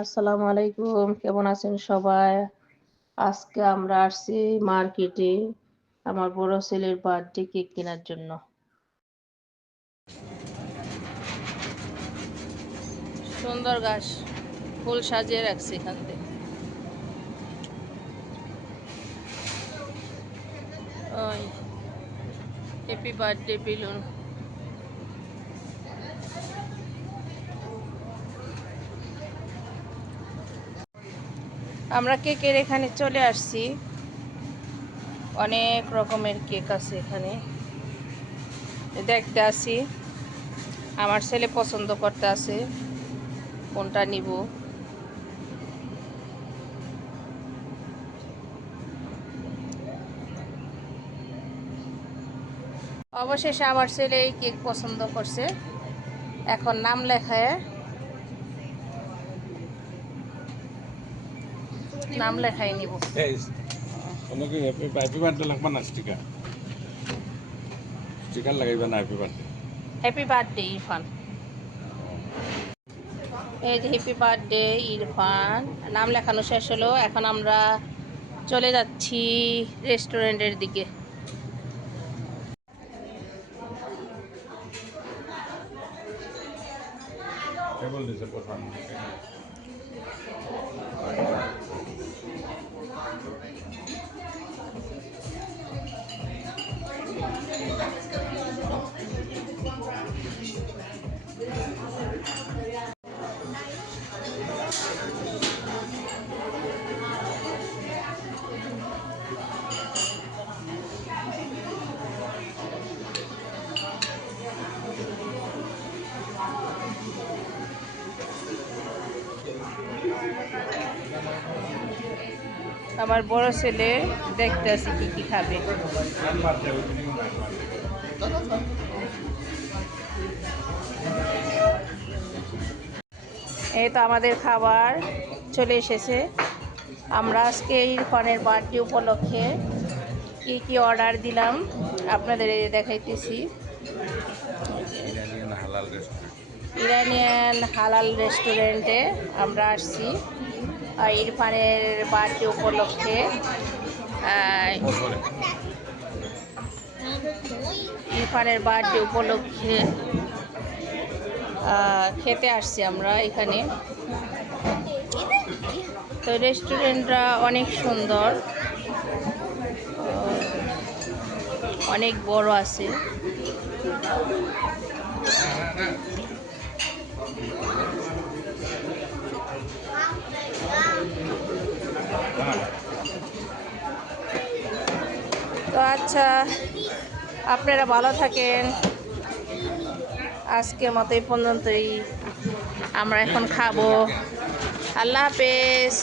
আসসালামু আলাইকুম, কেমন আছেন সবাই? আজকে আমরা আসছি মার্কেটে আমার বড় ছেলের বার্থডে কেক কেনার জন্য। সুন্দর গাছ, ফুল সাজিয়ে রাখছি এখান থেকে। ওই হ্যাপি বার্থডে বেলুন। আমরা কেকের এখানে চলে আসছি, অনেক রকমের কেক আছে এখানে। দেখতে আসি, আমার ছেলে পছন্দ করতে আছে কোনটা নিব। অবশেষে আমার ছেলে এই কেক পছন্দ করছে, এখন নাম লেখায় নিব। তোমাকে হ্যাপি বার্থডে লাগবে না স্টিকার স্টিকার লাগাইবে না happy birthday happy birthday Irfan. এই যে হ্যাপি বার্থডে ইরফান নাম লেখানো শেষ হলো, এখন আমরা চলে যাচ্ছি রেস্টুরেন্টের দিকে। টেবল দিছে প্রথম আমার বড় ছেলে দেখতে আছে কি কি খাবে। এই তো আমাদের খাবার চলে এসেছে। আমরা আজকে ইরফানের বার্থডে উপলক্ষে কি কি অর্ডার দিলাম আপনাদের দেখাইতেছি। ইরানিয়ান হালাল রেস্টুরেন্টে আমরা আসছি ইরফানের বার্থডে উপলক্ষে। ইরফানের বার্থডে উপলক্ষে খেতে আসছি আমরা এখানে। তো রেস্টুরেন্টটা অনেক সুন্দর, অনেক বড় আছে। তো আচ্ছা, আপনারা ভালো থাকেন। আজকের মতো এই পর্যন্তই, আমরা এখন খাবো। আল্লাহ হাফেজ।